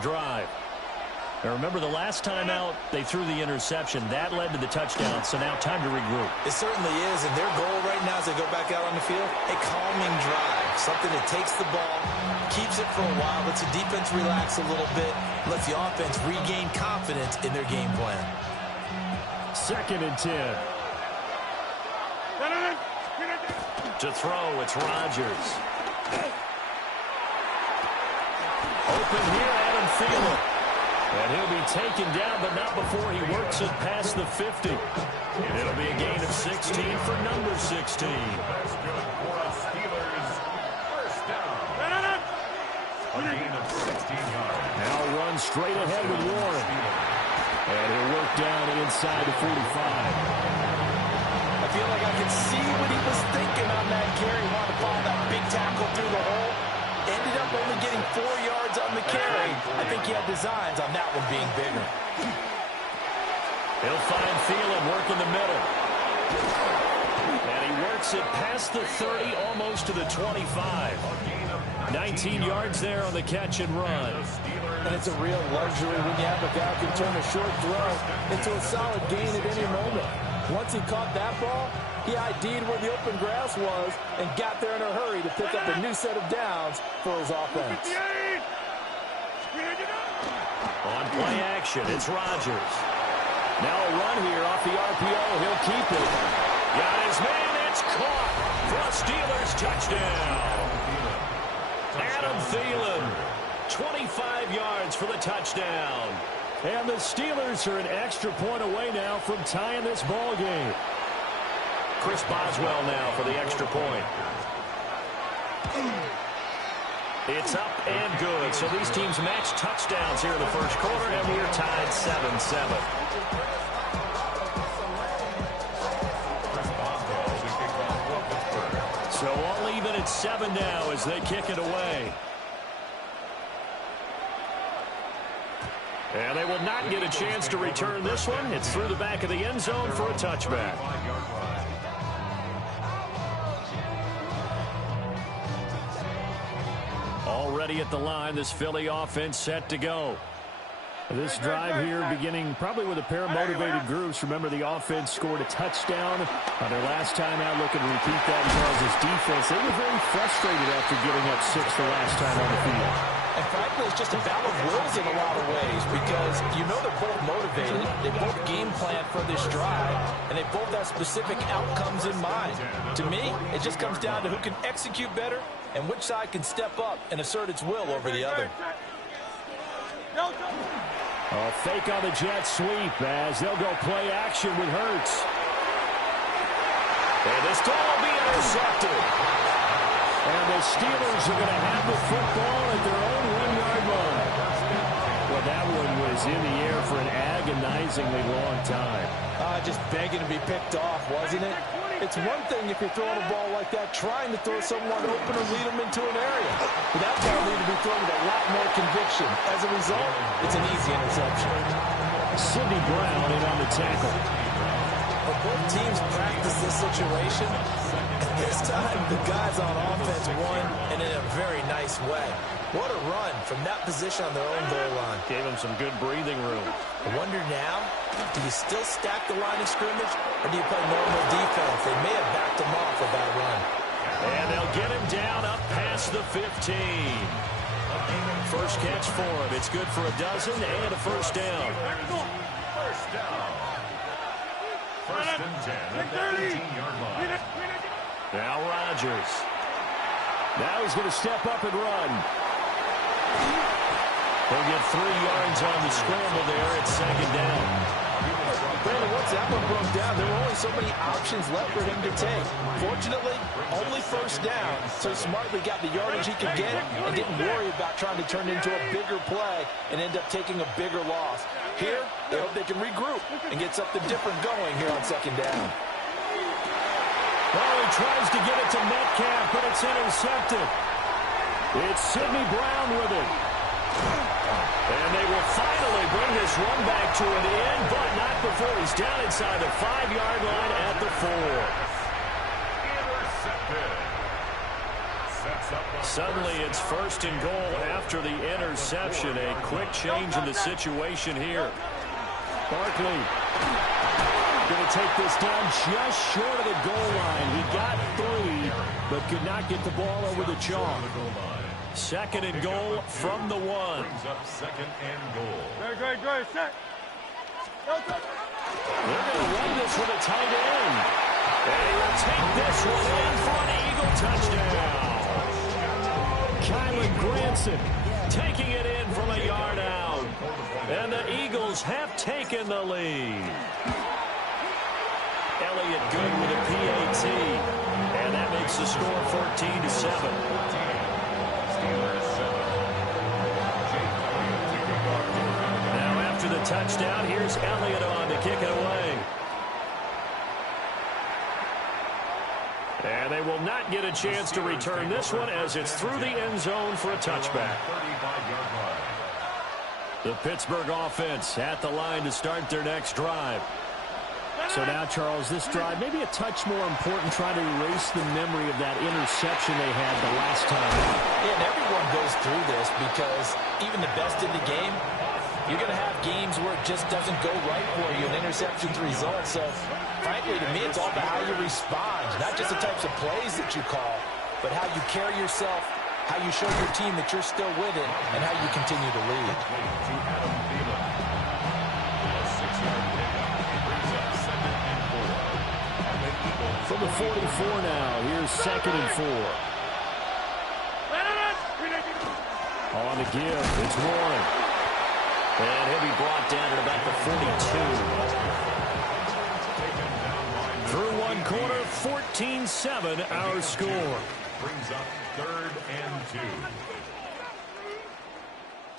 drive. Now remember, the last time out, they threw the interception. That led to the touchdown, so now time to regroup. It certainly is, and their goal right now as they go back out on the field, a calming drive. Something that takes the ball, keeps it for a while, lets the defense relax a little bit, lets the offense regain confidence in their game plan. 2nd and 10. To throw, it's Rodgers. Open here, Adam Thielen. And he'll be taken down, but not before he works it past the 50. It'll be a gain of 16 for number 16. Now run straight ahead with Warren. And he'll work down inside the 45. I feel like I can see what he was thinking on that carry. Wanted to follow that big tackle through the hole. Ended up only getting 4 yards on the carry. I think he had designs on that one being bigger. He'll find Thielen working the middle. And he works it past the 30, almost to the 25. 19 yards there on the catch and run. And it's a real luxury when you have a guy who can turn a short throw into a solid gain at any moment. Once he caught that ball, he ID'd where the open grass was and got there in a hurry to pick up a new set of downs for his offense. On play action, it's Rodgers. Now a run here off the RPO. He'll keep it. Got his man. It's caught for a Steelers touchdown. Adam Thielen, 25 yards for the touchdown. And the Steelers are an extra point away now from tying this ball game. Chris Boswell now for the extra point. It's up and good. So these teams match touchdowns here in the first quarter, and we're tied 7-7. So all even at 7 now as they kick it away. And they will not get a chance to return this one. It's through the back of the end zone for a touchback. Already at the line, this Philly offense set to go. This drive here beginning probably with a pair of motivated groups. Remember, the offense scored a touchdown on their last time out, looking to repeat that as well as his defense. They were very frustrated after giving up 6 the last time on the field. And frankly, it's just a battle of wills in a lot of ways because you know they're both motivated. They both game plan for this drive, and they both have specific outcomes in mind. To me, it just comes down to who can execute better and which side can step up and assert its will over the other. A fake on the jet sweep as they'll go play action with Hurts. And this ball will be intercepted. And the Steelers are going to have the football at their own 1-yard line. Well, that one was in the air for an agonizingly long time. Just begging to be picked off, wasn't it? It's one thing if you're throwing a ball like that, trying to throw someone open or lead them into an area. But that ball needed to be thrown with a lot more conviction. As a result, it's an easy interception. Sidney Brown in on the tackle. But both teams practice this situation. And this time, the guys on offense won, and in a very nice way. What a run from that position on their own goal line. Gave them some good breathing room. I wonder now, do you still stack the line of scrimmage, or do you play normal defense? They may have backed him off with that run. And they'll get him down up past the 15. First catch for him. It's good for a dozen and a first down. First down. First and 10 at the 18-yard line. Now Rodgers. Now he's going to step up and run. He'll get 3 yards on the scramble there. It's second down. Brandon, once that one broke down, there were only so many options left for him to take. Fortunately, only first down, so smartly got the yardage he could get and didn't worry about trying to turn it into a bigger play and end up taking a bigger loss. Here, they hope they can regroup and get something different going here on second down. Well, he tries to get it to Metcalf, but it's intercepted. It's Sidney Brown with it. And they will finally bring this run back to an end, but not before he's down inside the 5-yard line at the 4. Intercepted. Sets Suddenly it's 1st and goal after the interception. A quick change in the situation here. Barkley going to take this down just short of the goal line. He got 3, but could not get the ball over the chalk. 2nd and goal from the 1. Brings up 2nd and goal. Great. Set. They're going to run this with a tight end. And he will take this one in for an Eagle touchdown. Kylen Granson taking it in from a yard out. And the Eagles have taken the lead. Elliott good with a PAT. And that makes the score 14-7. Now after the touchdown, here's Elliott on to kick it away. And they will not get a chance to return this one as it's through the end zone for a touchback. The Pittsburgh offense at the line to start their next drive. So now, Charles, this drive maybe a touch more important, trying to erase the memory of that interception they had the last time. Yeah, and everyone goes through this because even the best in the game, you're going to have games where it just doesn't go right for you, and interceptions result. So, frankly, to me, it's all about how you respond, not just the types of plays that you call, but how you carry yourself, how you show your team that you're still with it, and how you continue to lead. From the 44 now, here's 2nd and 4. On the give, it's Warren. And he'll be brought down at about the 42. Through one quarter, 14-7, our score. Brings up 3rd and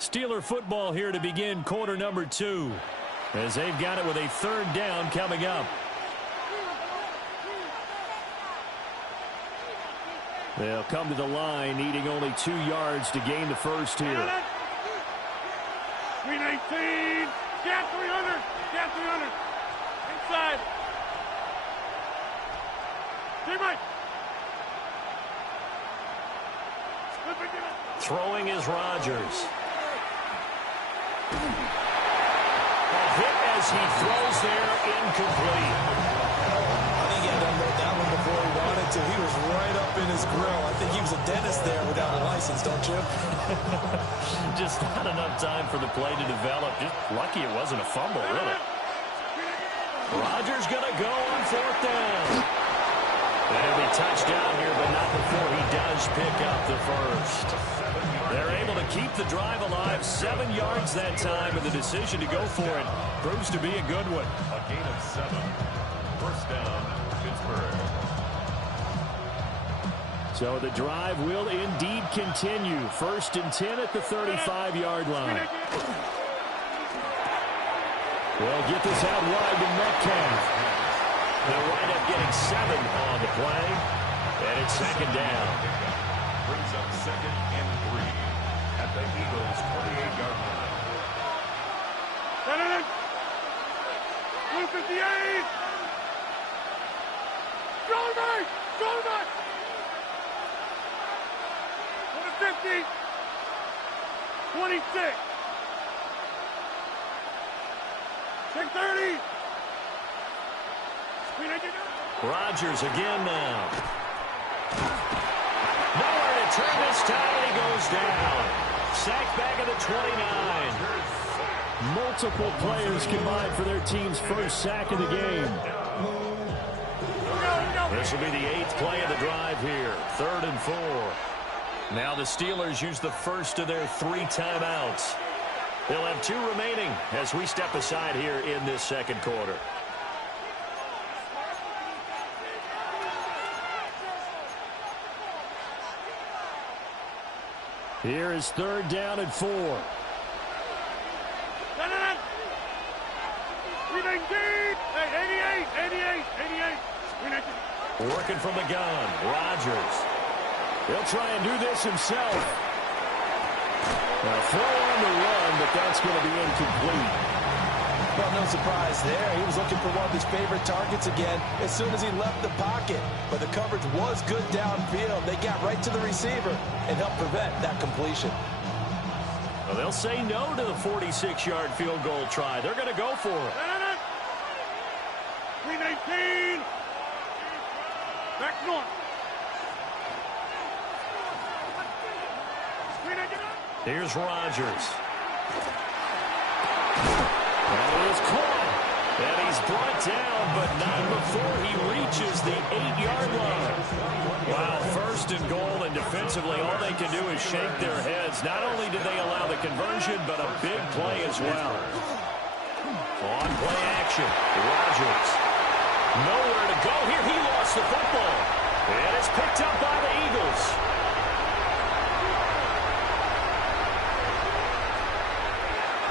2. Steeler football here to begin quarter number 2. As they've got it with a 3rd down coming up. They'll come to the line, needing only 2 yards to gain the first here. 319. Gap 300. Gap 300. Inside. Teammate. Throwing is Rodgers. A hit as he throws there, incomplete. I think he had to unload that one before he wanted to. He was right up in his grill. I think he was a dentist there without a license, don't you? Just not enough time for the play to develop. Just lucky it wasn't a fumble, really. Rodgers going to go on 4th down. They'll be touched down here, but not before he does pick up the first. They're able to keep the drive alive. 7 yards that time, and the decision to go for it proves to be a good one. A gain of 7. 1st down, Pittsburgh. So the drive will indeed continue. 1st and 10 at the 35-yard line. They'll get this out wide to Metcalf. They'll wind up getting 7 on the play, and it's 2nd down. Brings up 2nd and 3 at the Eagles' 28-yard line. 258. Shoulder! Shoulder! 50. 26. 630. Rodgers again now. Nowhere to turn this time, he goes down. Sacked back at the 29. Multiple players combined for their team's first sack of the game. This will be the 8th play of the drive here. 3rd and 4. Now the Steelers use the first of their 3 timeouts. They'll have 2 remaining as we step aside here in this 2nd quarter. Here is 3rd down and 4. 88. Working from the gun, Rodgers. He'll try and do this himself. Now throw on the run, but that's going to be incomplete. Well, no surprise there. He was looking for one of his favorite targets again as soon as he left the pocket. But the coverage was good downfield. They got right to the receiver and helped prevent that completion. Well, they'll say no to the 46-yard field goal try. They're going to go for it. Green 18. Back north. Here's Rodgers. And it is caught. And he's brought down, but not before he reaches the 8-yard line. Wow, first and goal, and defensively, all they can do is shake their heads. Not only did they allow the conversion, but a big play as well. On play action, Rodgers. Nowhere to go here. He lost the football. And it's picked up by the Eagles.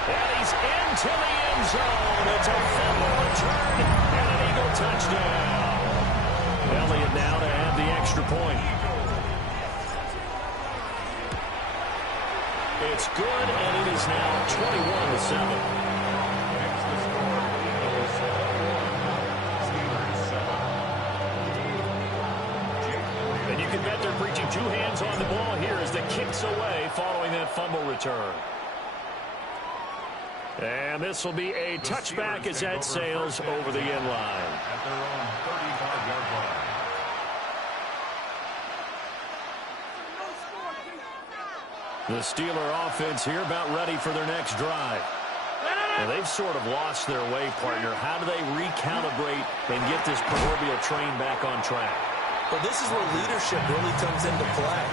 And he's into the end zone. It's a fumble return and an Eagle touchdown. Elliott now to add the extra point. It's good, and it is now 21-7. And you can bet they're preaching two hands on the ball here as the kick's away following that fumble return. And this will be a touchback as that sails over the end line. At their own 35-yard line. The Steeler offense here about ready for their next drive. Well, they've sort of lost their way, partner. How do they recalibrate and get this proverbial train back on track? Well, this is where leadership really comes into play.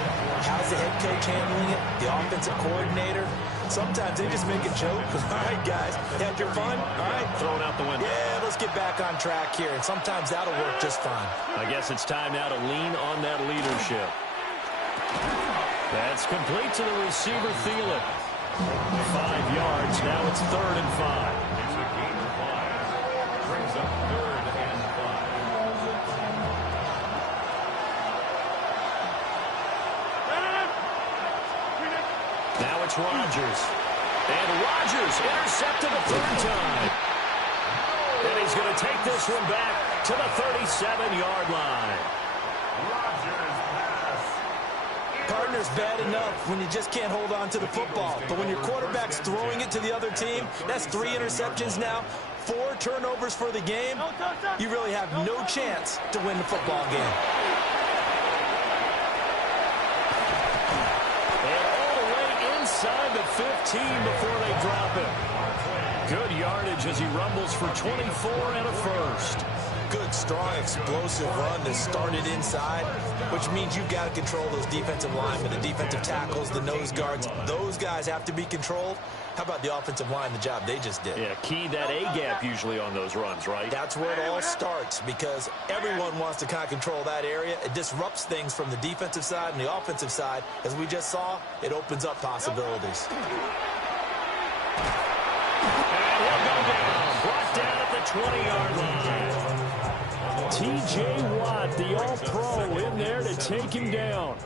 How's the head coach handling it? The offensive coordinator? Sometimes they just make a joke. All right, guys, had your fun? All right. Throw it out the window. Yeah, let's get back on track here. And sometimes that'll work just fine. I guess it's time now to lean on that leadership. That's complete to the receiver, Thielen. 5 yards. Now it's 3rd and 5. It's a gain of 5. Brings up 3rd and 5. Now it's Rodgers. And Rodgers intercepted the 3rd time. And he's going to take this one back to the 37-yard line. Rodgers pass. Partner's bad enough when you just can't hold on to the football. But when your quarterback's throwing it to the other team, that's 3 interceptions now, 4 turnovers for the game. You really have no chance to win the football game. And all the way inside the 15 before they drop him. Good yardage as he rumbles for 24 and a first. Good, strong, explosive run that started inside, which means you've got to control those defensive linemen, the defensive tackles, the nose guards. Those guys have to be controlled. How about the offensive line, the job they just did? Yeah, key that A-gap usually on those runs, right? That's where it all starts because everyone wants to kind of control that area. It disrupts things from the defensive side and the offensive side. As we just saw, it opens up possibilities. And he'll go down. Brought down at the 20-yard line. T.J. Watt, the All-Pro, in there to take him down.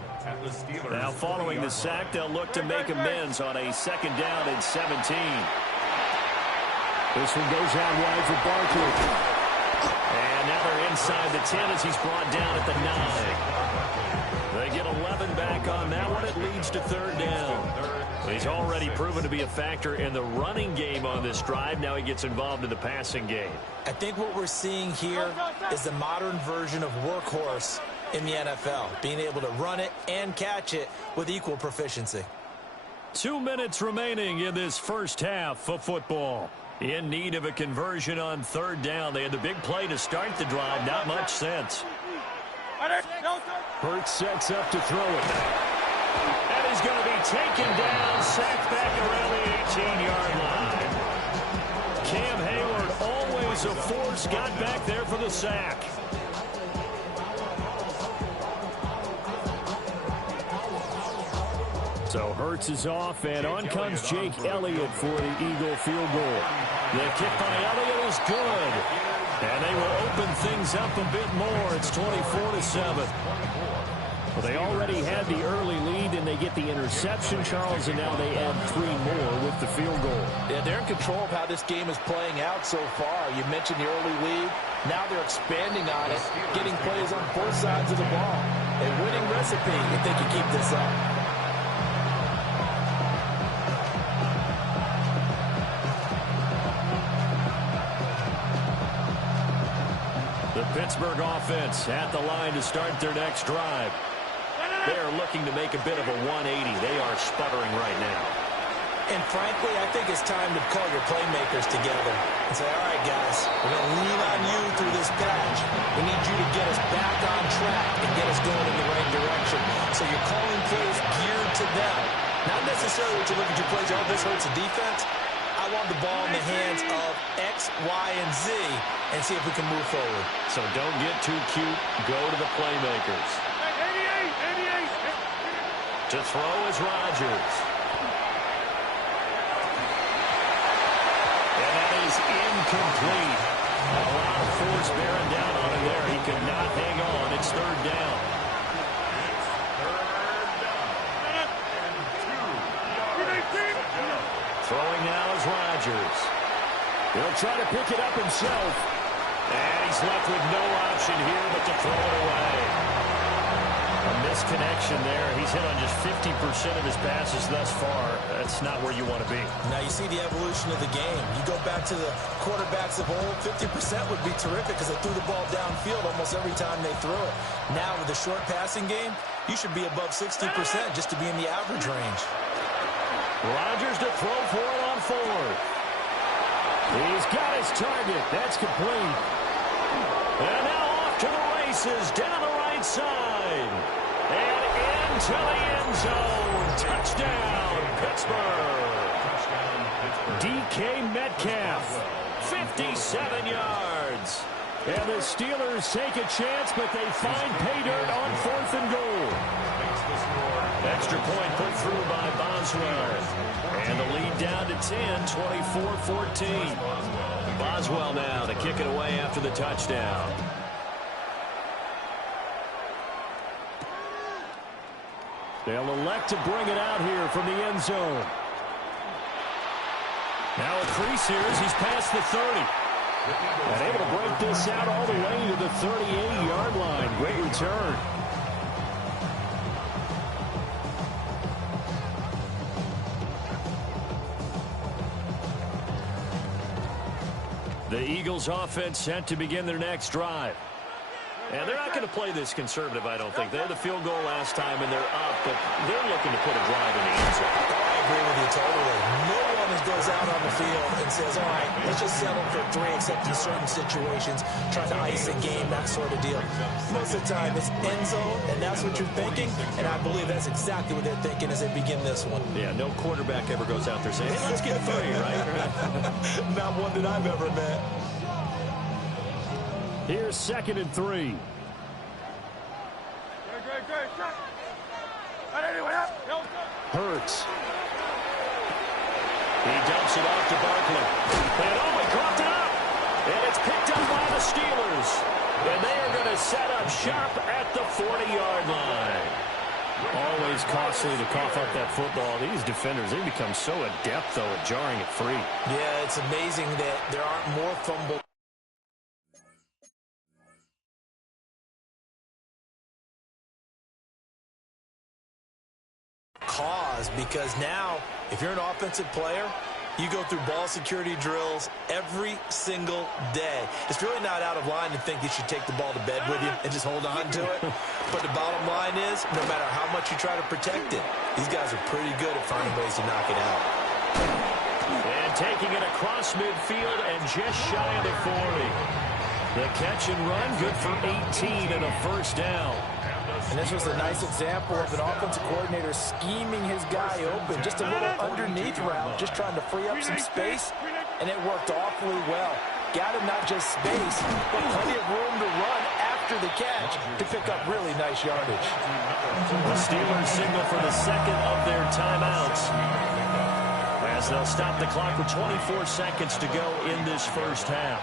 Now, following the sack, they'll look to make amends on a 2nd down and 17. This one goes out wide for Barkley. And now they're inside the 10 as he's brought down at the 9. They get 11 back on that one. It leads to 3rd down. He's already proven to be a factor in the running game on this drive. Now he gets involved in the passing game. I think what we're seeing here is the modern version of workhorse in the NFL, being able to run it and catch it with equal proficiency. 2 minutes remaining in this first half of football. In need of a conversion on 3rd down. They had the big play to start the drive. Not much sense. Hurts sets up to throw it. And he's going to be taken down, sacked back around the 18-yard line. Cam Hayward, always a force, got back there for the sack. So Hurts is off, and on comes Jake Elliott for the Eagle field goal. The kick by Elliott is good. And they will open things up a bit more. It's 24-7. Well, they already had the early lead, and they get the interception, Charles, and now they add 3 more with the field goal. Yeah, they're in control of how this game is playing out so far. You mentioned the early lead. Now they're expanding on it, getting plays on both sides of the ball. A winning recipe if they can keep this up. The Pittsburgh offense at the line to start their next drive. They're looking to make a bit of a 180. They are sputtering right now. And frankly, I think it's time to call your playmakers together and say, all right, guys, we're going to lean on you through this patch. We need you to get us back on track and get us going in the right direction. So you're calling plays geared to them. Not necessarily what you look at your plays, oh, this hurts the defense. I want the ball in the hands of X, Y, and Z and see if we can move forward. So don't get too cute. Go to the playmakers. 88. To throw is Rodgers. And that is incomplete. A lot of force bearing down on him there. He could not hang on. It's 3rd down. Throwing now is Rodgers. He'll try to pick it up himself. And he's left with no option here but to throw it away. A misconnection there. He's hit on just 50% of his passes thus far. That's not where you want to be. Now you see the evolution of the game. You go back to the quarterbacks of old, 50% would be terrific because they threw the ball downfield almost every time they threw it. Now with the short passing game, you should be above 60% just to be in the average range. Rodgers to throw for it on 4th. He's got his target. That's complete. And now off to the races down the right side. And into the end zone. Touchdown, Pittsburgh. DK Metcalf, 57 yards. And the Steelers take a chance, but they find pay dirt on 4th and goal. Extra point put through by Boswell. And the lead down to 10, 24-14. Boswell now to kick it away after the touchdown. They'll elect to bring it out here from the end zone. Now a crease here as he's past the 30. And able to break this out all the way to the 38-yard line. Great return. The Eagles offense set to begin their next drive. And they're not going to play this conservative, I don't think. They had the field goal last time, and they're up, but they're looking to put a drive in the end zone. I agree with you totally. No one goes out on the field and says, all right, let's just settle for 3, except in certain situations, trying to ice a game, that sort of deal. Most of the time, it's end zone, and that's what you're thinking, and I believe that's exactly what they're thinking as they begin this one. Yeah, no quarterback ever goes out there saying, hey, let's get 3, right? Not one that I've ever met. Here's 2nd and 3. Hurts. He dumps it off to Barkley. And Owen coughed it up. And it's picked up by the Steelers. And they are going to set up shop at the 40-yard line. Always costly to cough up that football. These defenders, they become so adept, though, at jarring it free. Yeah, it's amazing that there aren't more fumbles. Because now, if you're an offensive player, you go through ball security drills every single day. It's really not out of line to think you should take the ball to bed with you and just hold on to it. But the bottom line is, no matter how much you try to protect it, these guys are pretty good at finding ways to knock it out. And taking it across midfield and just shy of the 40. The catch and run, good for 18 and a 1st down. And this was a nice example of an offensive coordinator scheming his guy open. Just a little underneath route, just trying to free up some space, and it worked awfully well. Got him not just space, but plenty of room to run after the catch to pick up really nice yardage. The Steelers signal for the 2nd of their timeouts, as they'll stop the clock with 24 seconds to go in this 1st half.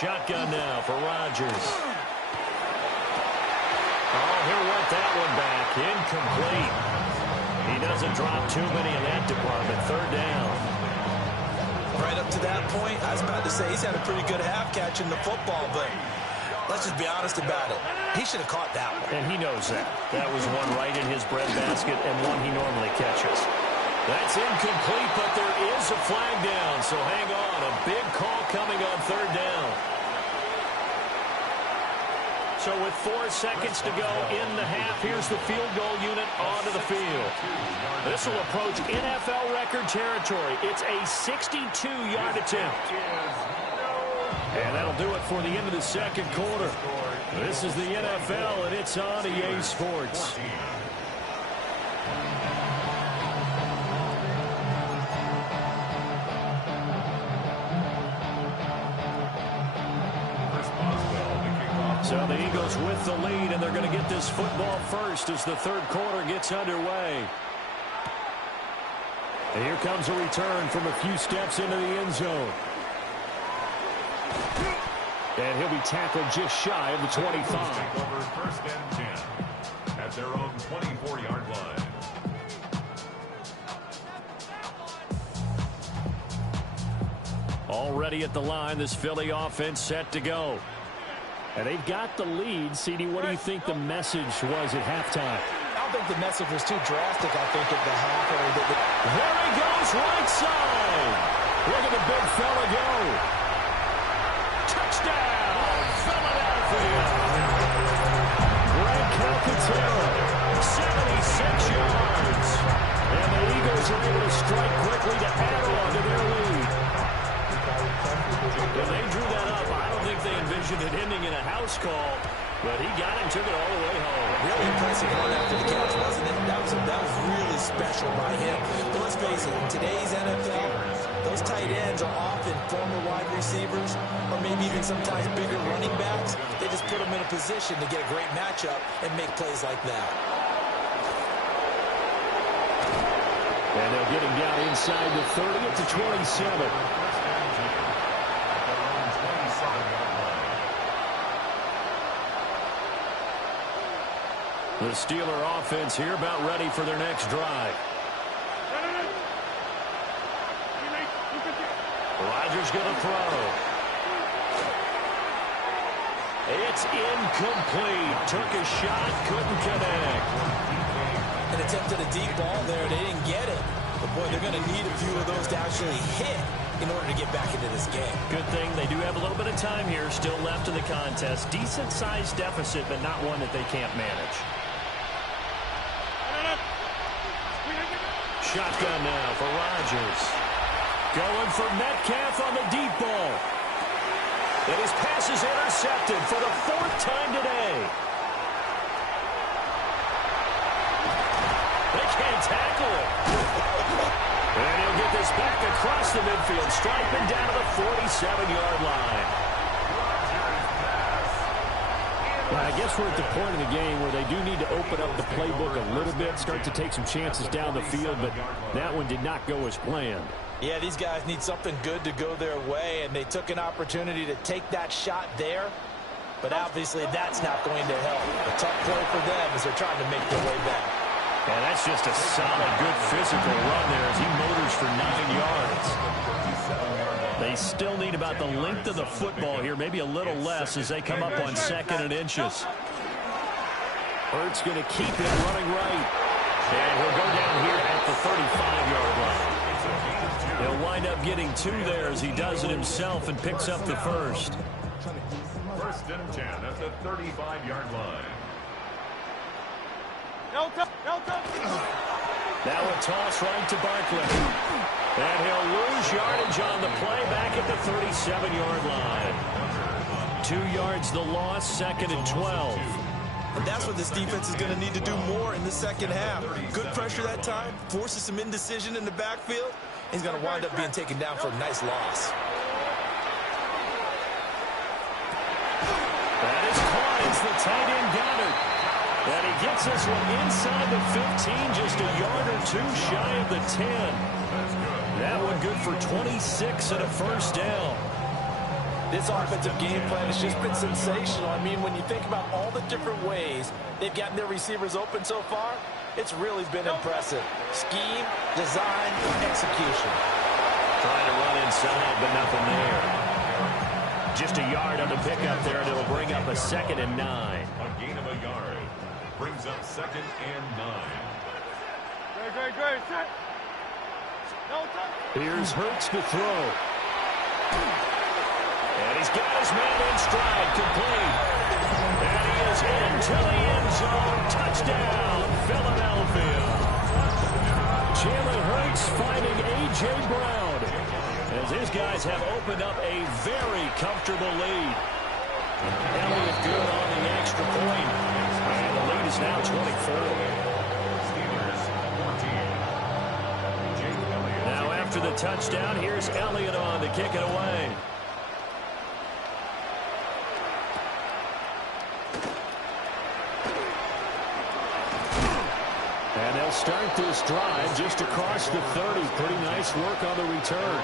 Shotgun now for Rodgers. Oh, he'll want that one back. Incomplete. He doesn't drop too many in that department. Third down. Right up to that point, I was about to say he's had a pretty good half catching the football, but let's just be honest about it. He should have caught that one. And he knows that. That was one right in his breadbasket and one he normally catches. That's incomplete, but there is a flag down, so hang on. A big call coming on third down. So with 4 seconds to go in the half, here's the field goal unit onto the field. This will approach NFL record territory. It's a 62-yard attempt. And that'll do it for the end of the second quarter. This is the NFL, and it's on EA Sports. So the Eagles with the lead, and they're going to get this football first as the third quarter gets underway. And here comes a return from a few steps into the end zone. And he'll be tackled just shy of the 25. First and 10 at their own 24-yard line. Already at the line, this Philly offense set to go. And they've got the lead. CD, what do you think the message was at halftime? I don't think the message was too drastic, I think, at the half. There he goes, right side. Look at the big fella go. Touchdown, Philadelphia. Greg Calcaterra, 76 yards. And the Eagles are able to strike quickly to add on to their lead. When they drew that up, I don't think they envisioned it ending in a house call, but he got him, took it all the way home. Really impressive run after the catch, wasn't it? That was really special by him. But let's face it, in today's NFL, those tight ends are often former wide receivers or maybe even sometimes bigger running backs. They just put them in a position to get a great matchup and make plays like that. And they'll get him down inside the 30 at the 27. The Steeler offense here about ready for their next drive. Rodgers going to throw. It's incomplete. Took a shot, couldn't connect. An attempt at a deep ball there. They didn't get it. But, boy, they're going to need a few of those to actually hit in order to get back into this game. Good thing they do have a little bit of time here still left in the contest. Decent-sized deficit, but not one that they can't manage. Shotgun now for Rodgers. Going for Metcalf on the deep ball. And his pass is intercepted for the 4th time today. They can't tackle it. And he'll get this back across the midfield, striping down to the 47-yard line. Well, I guess we're at the point of the game where they do need to open up the playbook a little bit, start to take some chances down the field, but that one did not go as planned. Yeah, these guys need something good to go their way, and they took an opportunity to take that shot there, but obviously that's not going to help. A tough play for them as they're trying to make their way back. And that's just a solid, good physical run there as he motors for 9 yards. They still need about the length of the football here, maybe a little less as they come up on 2nd and inches. Hurts going to keep it running right. And he'll go down here at the 35-yard line. He'll wind up getting 2 there as he does it himself and picks up the first. First and 10 at the 35-yard line. Now a toss right to Barkley. And he'll lose yardage on the play back at the 37-yard line. 2 yards the loss, 2nd and 12. And that's what this defense is going to need to do more in the second half. Good pressure that time, forces some indecision in the backfield. He's going to wind up being taken down for a nice loss. That is caught. It's the tight end Goddard. And he gets this one inside the 15, just a yard or 2 shy of the 10. That one good for 26 and a first down. This offensive game plan has just been sensational. I mean, when you think about all the different ways they've gotten their receivers open so far, it's really been impressive. Scheme, design, execution. Trying to run inside, but nothing there. Just a yard on the pickup there, and it'll bring up a 2nd and 9. A gain of a yard brings up 2nd and 9. Great. Set. Here's Hurts to throw. And he's got his man in stride, complete. And he is into the end zone. Touchdown, Philadelphia. Jalen Hurts finding A.J. Brown, as his guys have opened up a very comfortable lead. Elliott good on the extra point. And the lead is now 24. Now after the touchdown, here's Elliott on to kick it away. And they'll start this drive just across the 30. Pretty nice work on the return.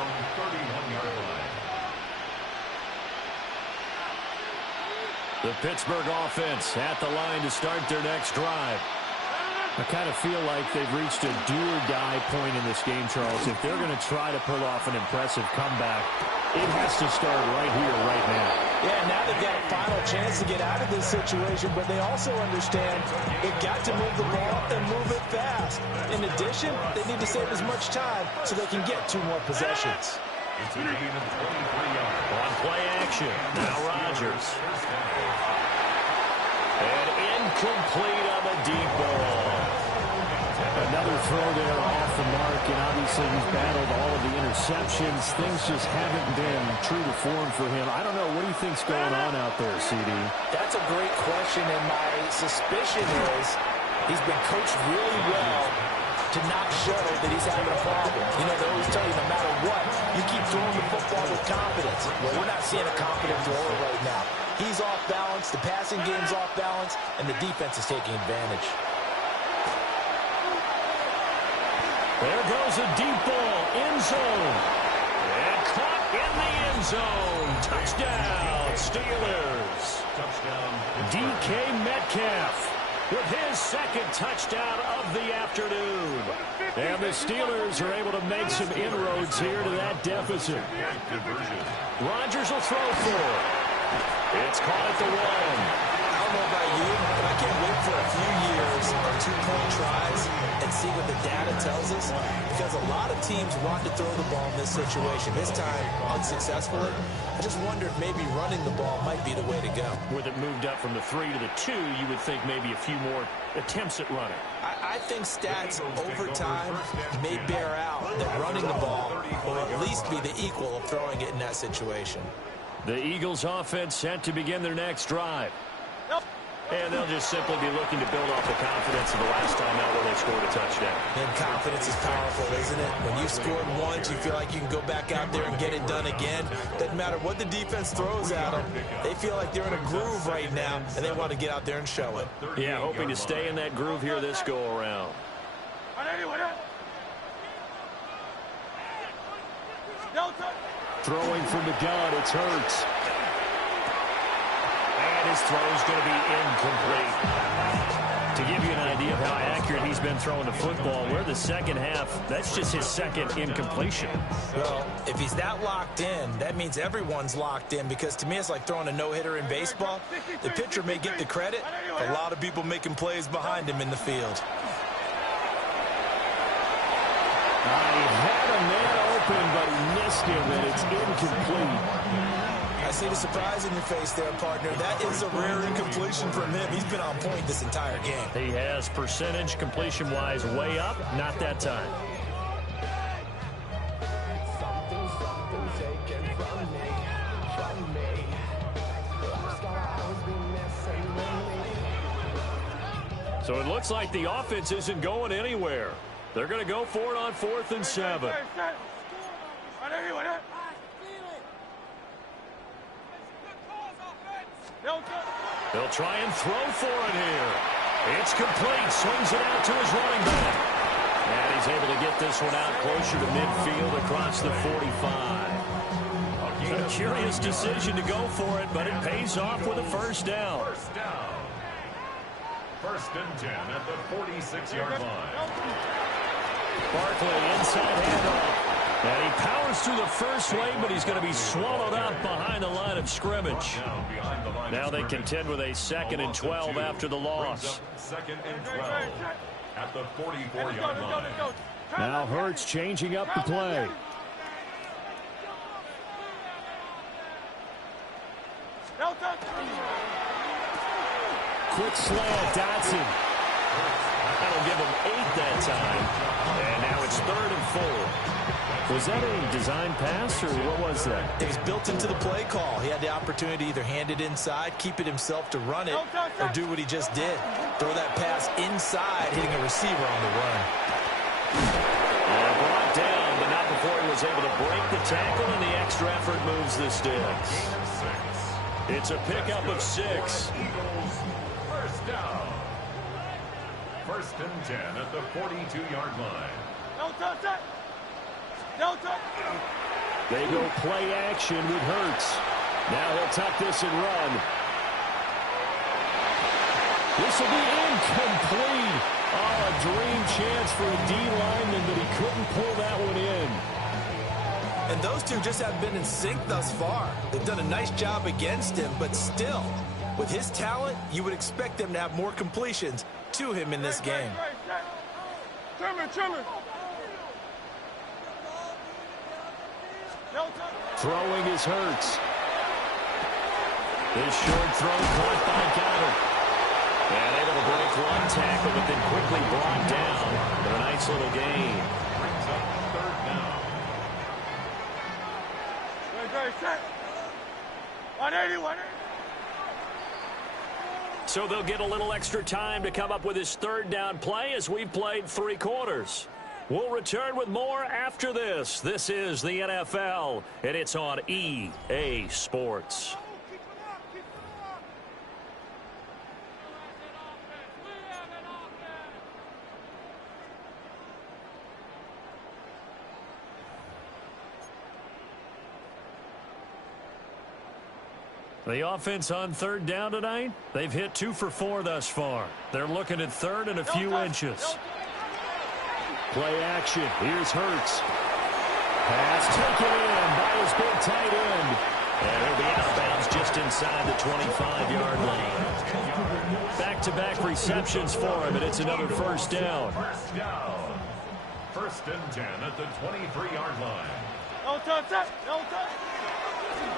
The Pittsburgh offense at the line to start their next drive. I kind of feel like they've reached a do-or-die point in this game, Charles. If they're going to try to pull off an impressive comeback, it has to start right here, right now. Yeah, now they've got a final chance to get out of this situation, but they also understand they've got to move the ball and move it fast. In addition, they need to save as much time so they can get 2 more possessions. It's a gain of 23 yards. On play action, now Rodgers. And incomplete on the deep ball. Another throw there off the mark, and obviously he's battled all of the interceptions. Things just haven't been true to form for him. I don't know. What do you think's going on out there, CD? That's a great question, and my suspicion is he's been coached really well to not show that he's having a problem. You know, they always tell you no matter what, you keep throwing the football with confidence. Well, we're not seeing a confident thrower right now. He's off balance, the passing game's off balance, and the defense is taking advantage. There goes a deep ball, end zone. And caught in the end zone. Touchdown, Steelers. Touchdown. DK Metcalf with his 2nd touchdown of the afternoon. And the Steelers are able to make some inroads here to that deficit. Rodgers will throw for it. It's caught at the 1. I don't know about you, but I can't wait for a few years of 2-point tries and see what the data tells us, because a lot of teams want to throw the ball in this situation. This time, unsuccessfully. I just wonder if maybe running the ball might be the way to go. With it moved up from the 3 to the 2, you would think maybe a few more attempts at running. I think stats over time may bear out that running the ball will at least be the equal of throwing it in that situation. The Eagles offense set to begin their next drive. And they'll just simply be looking to build off the confidence of the last time out when they scored a touchdown. And confidence is powerful, isn't it? When you've scored once, you feel like you can go back out there and get it done again. Doesn't matter what the defense throws at them. They feel like they're in a groove right now, and they want to get out there and show it. Yeah, hoping to stay in that groove here this go-around. Throwing from the gun, it's Hurts. And his throw is going to be incomplete. To give you an idea of how accurate he's been throwing the football, we're the 2nd half. That's just his 2nd incompletion. Well, if he's that locked in, that means everyone's locked in, because to me it's like throwing a no-hitter in baseball. The pitcher may get the credit, a lot of people making plays behind him in the field. He had a man open, but he missed him, and it's incomplete. I see the surprise in your face there, partner. That is a rare incompletion from him. He's been on point this entire game. He has percentage completion-wise way up, not that time. So it looks like the offense isn't going anywhere. They're going to go for it on 4th and 7. They'll try and throw for it here. It's complete. Swings it out to his running back. And he's He's able to get this one out closer to midfield across the 45. A curious decision to go for it, but it pays off with a first down. First down. First and 10 at the 46-yard line. Barkley inside handoff. And he powers through the first wave, but he's going to be swallowed up behind the line of scrimmage. Now they contend with a 2nd and 12 after the loss. 2nd and 12 at the 44-yard line. Now Hurts changing up the play. Quick slant, Dotson. That'll give him 8 that time. And now it's 3rd and 4. Was that a design pass, or what was that? It was built into the play call. He had the opportunity to either hand it inside, keep it himself to run it, or do what he just did. Throw that pass inside, hitting a receiver on the run. And brought down, but not before he was able to break the tackle, and the extra effort moves the sticks. It's a pickup of 6. Eagles, first down. First and 10 at the 42-yard line. They go play action with Hurts. Now he'll tuck this and run. This will be incomplete. Oh, a dream chance for a D lineman, but he couldn't pull that one in. And those two just haven't been in sync thus far. They've done a nice job against him, but still, with his talent, you would expect them to have more completions to him in this game. Throwing is Hurts. This short throw caught by Goddard. And able to break one tackle, but then quickly brought down. But a nice little gain. Brings up 3rd down. 180. So they'll get a little extra time to come up with his 3rd down play as we've played 3 quarters. We'll return with more after this. This is the NFL, and it's on EA Sports. The offense on 3rd down tonight, they've hit 2 for 4 thus far. They're looking at 3rd and a few inches. Play action. Here's Hurts. Pass taken in by his big tight end. And he'll be out of bounds just inside the 25-yard line. Back-to-back receptions for him, and it's another first down. First down. First and 10 at the 23-yard line.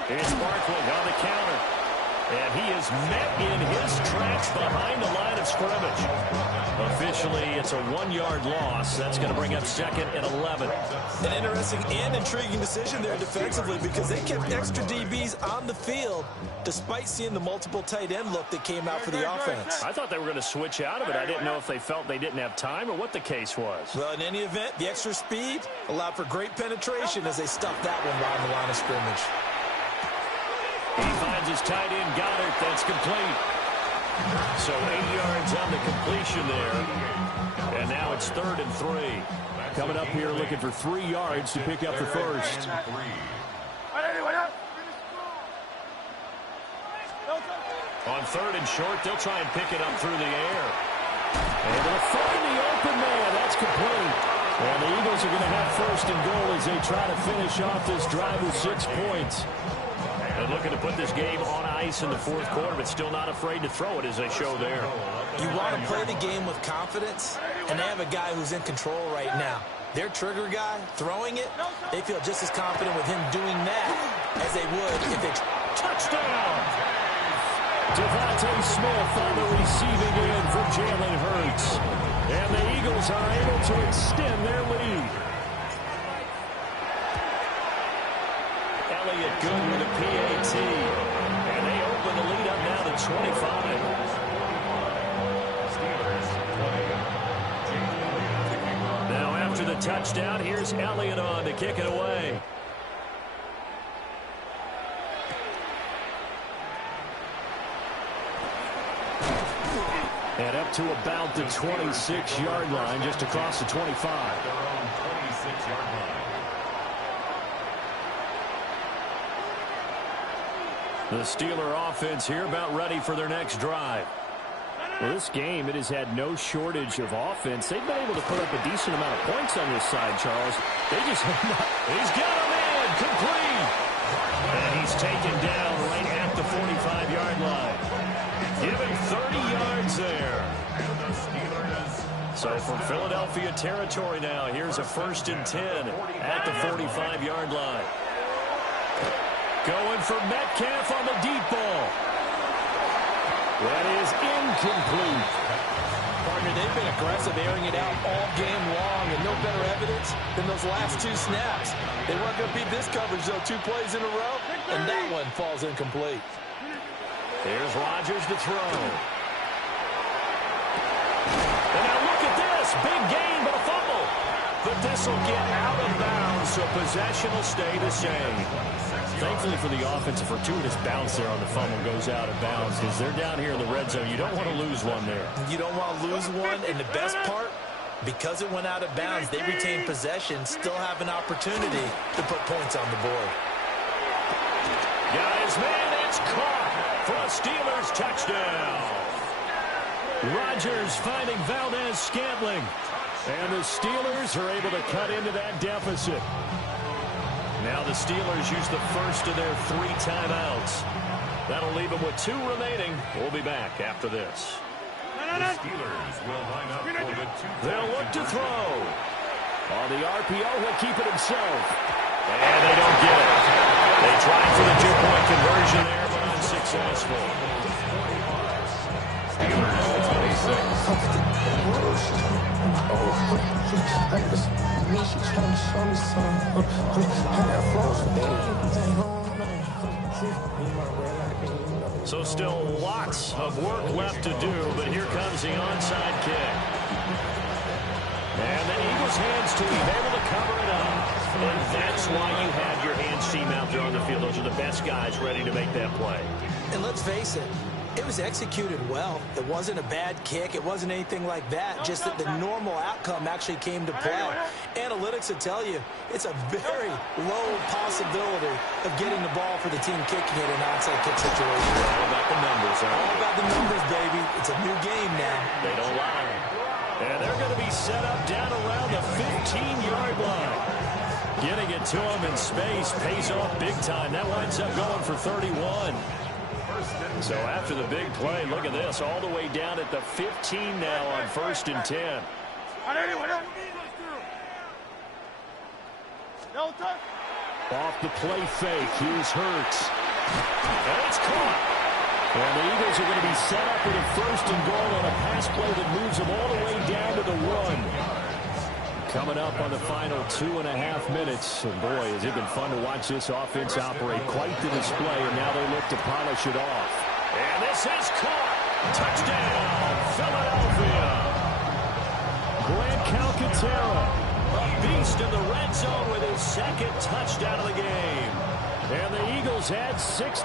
It's Barkley on the counter. And he is met in his tracks behind the line of scrimmage. Officially, it's a 1-yard loss. That's going to bring up 2nd and 11. An interesting and intriguing decision there defensively because they kept extra DBs on the field despite seeing the multiple tight end look that came out for the offense. I thought they were going to switch out of it. I didn't know if they felt they didn't have time or what the case was. Well, in any event, the extra speed allowed for great penetration as they stuffed that one right on the line of scrimmage. He finds his tight end, Goddard. That's complete. So 8 yards on the completion there. And now it's 3rd and 3. Coming up here looking for 3 yards to pick up the first. On 3rd and short, they'll try and pick it up through the air. And they'll find the open man. That's complete. And the Eagles are going to have 1st and goal as they try to finish off this drive with 6 points. And looking to put this game on ice in the 4th quarter, but still not afraid to throw it as they show there. You want to play the game with confidence, and they have a guy who's in control right now. Their trigger guy, throwing it, they feel just as confident with him doing that as they would if they... Touchdown! Devontae Smith on the receiving end for Jalen Hurts. And the Eagles are able to extend their lead. Elliott good with a PAT. And they open the lead up now to 25. Now after the touchdown, here's Elliott on to kick it away. And up to about the 26-yard line, just across the 25. Their own 26-yard line. The Steeler offense here about ready for their next drive. Well, this game, it has had no shortage of offense. They've been able to put up a decent amount of points on this side, Charles. They just he's got him in, complete. And he's taken down right at the 45-yard line. Given 30 yards there. So from Philadelphia territory now, here's a 1st and 10 at the 45-yard line. Going for Metcalf on the deep ball. That is incomplete. Partner, they've been aggressive, airing it out all game long, and no better evidence than those last 2 snaps. They weren't going to beat this coverage, though, 2 plays in a row, and that one falls incomplete. Here's Rodgers to throw. And now look at this. Big gain, but a fumble. But this will get out of bounds, so possession will stay the same. Thankfully for the offense, a fortuitous bounce there on the fumble goes out of bounds because they're down here in the red zone. You don't want to lose one there. You don't want to lose one, and the best part, because it went out of bounds, they retain possession, still have an opportunity to put points on the board. Got his man, it's caught for a Steelers touchdown. Rodgers finding Valdez-Scantling. And the Steelers are able to cut into that deficit. Now the Steelers use the first of their 3 timeouts. That'll leave them with 2 remaining. We'll be back after this. The Steelers will line up for the 2. They'll look to throw. On the RPO, he'll keep it himself. And they don't get it. They tried for the 2-point conversion there, but unsuccessful. So still lots of work left to do, but here comes the onside kick. And the Eagles' hands team able to cover it up. And that's why you have your hands team out there on the field. Those are the best guys ready to make that play. And let's face it, it was executed well. It wasn't a bad kick. It wasn't anything like that. Just that the normal outcome actually came to play. Analytics will tell you it's a very low possibility of getting the ball for the team kicking it in an onside kick situation. All about the numbers, huh? All about the numbers, baby. It's a new game now. They don't lie. And they're going to be set up down around the 15-yard line. Getting it to him in space pays off big time. That winds up going for 31. So after the big play, look at this, all the way down at the 15 now on 1st and 10. Off the play fake, here's Hurts. And it's caught. And the Eagles are going to be set up with a 1st and goal on a pass play that moves them all the way down to the 1. Coming up on the final 2.5 minutes. And boy, has it been fun to watch this offense operate. Quite the display, and now they look to polish it off. And this is caught. Touchdown, Philadelphia. Grant Calcaterra, a beast in the red zone with his 2nd touchdown of the game. And the Eagles had 6.